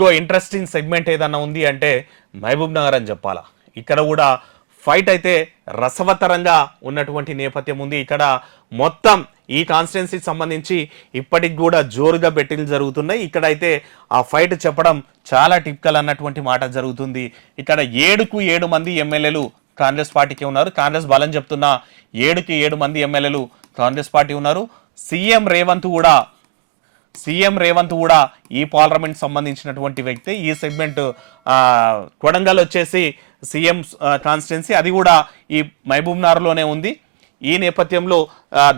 ఇంకో interesting segment ఏదన్నా ఉంది అంటే మహబూబ్ నగర్ అని చెప్పాలా. ఇక్కడ కూడా ఫైట్ అయితే రసవత్తరంగా ఉన్నటువంటి నేపథ్యం ఉంది. ఇక్కడ మొత్తం ఈ కాన్స్టిట్యున్సీకి సంబంధించి ఇప్పటికి కూడా జోరుగా బెట్టింగ్లు జరుగుతున్నాయి. ఇక్కడ అయితే ఆ ఫైట్ చెప్పడం చాలా టిపికల్ అన్నటువంటి మాట జరుగుతుంది. ఇక్కడ 7కు 7 మంది ఎమ్మెల్యేలు కాంగ్రెస్ పార్టీకి ఉన్నారు. కాంగ్రెస్ బలం చెప్తున్న 7కి 7 మంది ఎమ్మెల్యేలు కాంగ్రెస్ పార్టీ ఉన్నారు. సీఎం రేవంత్ కూడా ఈ పార్లమెంట్ సంబంధించినటువంటి వ్యక్తి. ఈ సెగ్మెంట్ కొడంగల్ వచ్చేసి సీఎం కాన్స్టిట్యున్సీ, అది కూడా ఈ మహబూబ్ నగర్లోనే ఉంది. ఈ నేపథ్యంలో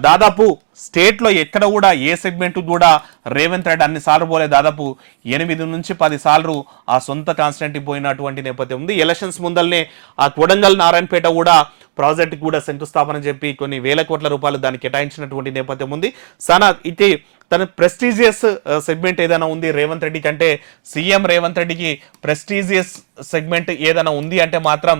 దాదాపు స్టేట్లో ఎక్కడ కూడా ఏ సెగ్మెంట్ కూడా రేవంత్ రెడ్డి అన్నిసార్లు పోలే, దాదాపు 8 నుంచి 10 సార్లు ఆ సొంత కాన్స్టిట్యున్సీ పోయినటువంటి నేపథ్యం ఉంది. ఎలక్షన్స్ ముందల్నే ఆ కొడంగల్ నారాయణపేట కూడా ప్రాజెక్ట్ కూడా శంకుస్థాపన చెప్పి కొన్ని వేల కోట్ల రూపాయలు దానికి కేటాయించినటువంటి నేపథ్యం ఉంది. ఇది తన ప్రెస్టీజియస్ సెగ్మెంట్ ఏదైనా ఉంది రేవంత్ రెడ్డి కంటే, సీఎం రేవంత్ రెడ్డికి ప్రెస్టీజియస్ సెగ్మెంట్ ఏదైనా ఉంది అంటే మాత్రం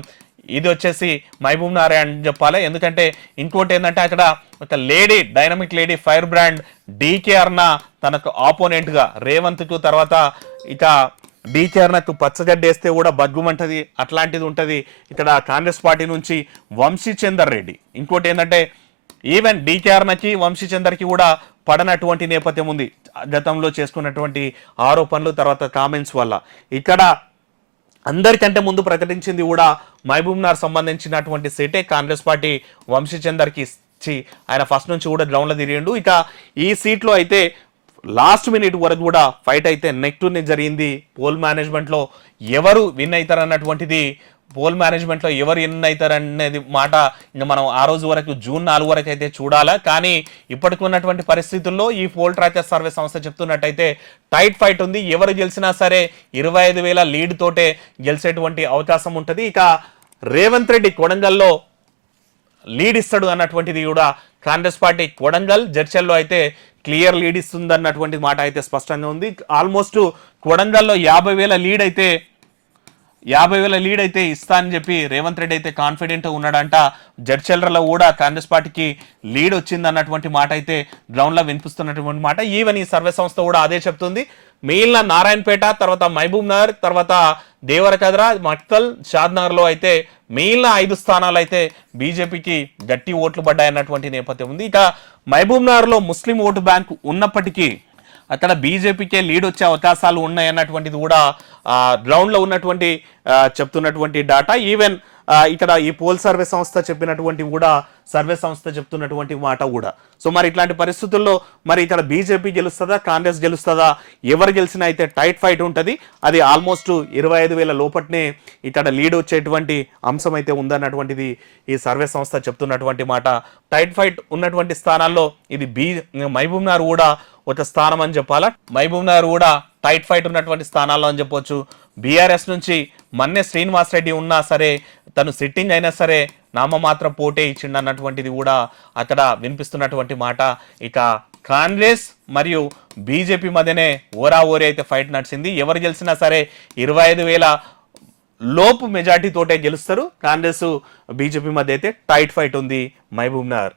ఇది వచ్చేసి మహబూబ్ నగర్ అని చెప్పాలి. ఎందుకంటే ఇంకోటి ఏంటంటే అక్కడ ఒక lady, dynamic lady, fire brand DK Aruna తనకు ఆపోనెంట్గా రేవంత్కు తర్వాత ఇక డీకే అర్ణకు పచ్చగడ్డ వేస్తే కూడా బగ్గుమంటది, అట్లాంటిది ఉంటుంది. ఇక్కడ కాంగ్రెస్ పార్టీ నుంచి వంశీచందర్ రెడ్డి, ఇంకోటి ఏంటంటే ఈవెన్ డీకే అర్ణకి వంశీచందర్కి కూడా పడనటువంటి నేపథ్యం ఉంది గతంలో చేసుకున్నటువంటి ఆరోపణలు తర్వాత కామెంట్స్ వల్ల. ఇక్కడ అందరికంటే ముందు ప్రకటించింది కూడా మహబూబ్ నగర్ సంబంధించినటువంటి సీటే కాంగ్రెస్ పార్టీ వంశీచందర్కి ఇచ్చి ఆయన ఫస్ట్ నుంచి కూడా గ్రౌండ్లో తిరిగిండు. ఇక ఈ సీట్లో అయితే లాస్ట్ మినిట్ వరకు కూడా ఫైట్ అయితే నెక్ టు నెక్ జరిగింది. పోల్ మేనేజ్మెంట్లో ఎవరు విన్ అవుతారన్నటువంటిది, పోల్ మేనేజ్మెంట్లో ఎవరు విన్ అవుతారనేది మాట ఇంకా మనం ఆ రోజు వరకు జూన్ 4 వరకు అయితే చూడాలా. కానీ ఇప్పటికి ఉన్నటువంటి పరిస్థితుల్లో ఈ పోల్ ట్రాకర్ సర్వే సంస్థ చెప్తున్నట్టయితే టైట్ ఫైట్ ఉంది. ఎవరు గెలిచినా సరే 25,000 లీడ్ తోటే గెలిచేటువంటి అవకాశం ఉంటుంది. ఇక రేవంత్ రెడ్డి కొడంగల్లో లీడ్ ఇస్తాడు అన్నటువంటిది కూడా కాంగ్రెస్ పార్టీ కొడంగల్ జడ్చల్లో అయితే క్లియర్ లీడ్ ఇస్తుంది అన్నటువంటి మాట అయితే స్పష్టంగా ఉంది. ఆల్మోస్ట్ కొడంగల్లో 50,000 లీడ్ అయితే ఇస్తా అని చెప్పి రేవంత్ రెడ్డి అయితే కాన్ఫిడెంట్ ఉన్నాడంట. జడ్చల్లర్లో కూడా కాంగ్రెస్ పార్టీకి లీడ్ వచ్చింది అన్నటువంటి మాట అయితే గ్రౌండ్లో వినిపిస్తున్నటువంటి మాట. ఈవెన్ ఈ సర్వే సంస్థ కూడా అదే చెప్తుంది. మిగిలిన నారాయణపేట, తర్వాత మహబూబ్ నగర్, తర్వాత దేవరకద్ర, మక్తల్, షాద్నగర్లో అయితే మిగిలిన 5 స్థానాలు అయితే బీజేపీకి గట్టి ఓట్లు పడ్డాయన్నటువంటి నేపథ్యం ఉంది. ఇక మహబూబ్ నగర్లో ముస్లిం ఓటు బ్యాంకు ఉన్నప్పటికీ అక్కడ బీజేపీకే లీడ్ వచ్చే అవకాశాలు ఉన్నాయన్నటువంటిది కూడా గ్రౌండ్లో ఉన్నటువంటి చెప్తున్నటువంటి డాటా. ఈవెన్ ఇక్కడ ఈ పోల్ సర్వే సంస్థ చెప్పినటువంటి కూడా సర్వే సంస్థ చెప్తున్నటువంటి మాట కూడా. సో మరి ఇట్లాంటి పరిస్థితుల్లో మరి ఇక్కడ బీజేపీ గెలుస్తుందా, కాంగ్రెస్ గెలుస్తుందా, ఎవరు గెలిచినా అయితే టైట్ ఫైట్ ఉంటుంది. అది ఆల్మోస్ట్ 25,000 లోపట్నే ఇక్కడ లీడ్ వచ్చేటువంటి అంశం అయితే ఉందన్నటువంటిది ఈ సర్వే సంస్థ చెప్తున్నటువంటి మాట. టైట్ ఫైట్ ఉన్నటువంటి స్థానాల్లో ఇది మహబూబ్ నగర్ కూడా ఒక స్థానం అని చెప్పాలా. మహబూబ్ నగర్ కూడా టైట్ ఫైట్ ఉన్నటువంటి స్థానాల్లో అని చెప్పొచ్చు. బీఆర్ఎస్ నుంచి మన్నే శ్రీనివాస్ రెడ్డి ఉన్నా సరే, తను సిట్టింగ్ అయినా సరే నామమాత్రం పోటీ ఇచ్చిండు అన్నటువంటిది కూడా అక్కడ వినిపిస్తున్నటువంటి మాట. ఇక కాంగ్రెస్ మరియు బీజేపీ మధ్యనే ఓరి అయితే ఫైట్ నడిచింది. ఎవరు గెలిచినా సరే 25,000 లోపు మెజార్టీ తోటే గెలుస్తారు. కాంగ్రెస్ బీజేపీ మధ్య అయితే టైట్ ఫైట్ ఉంది మహబూబ్ నగర్.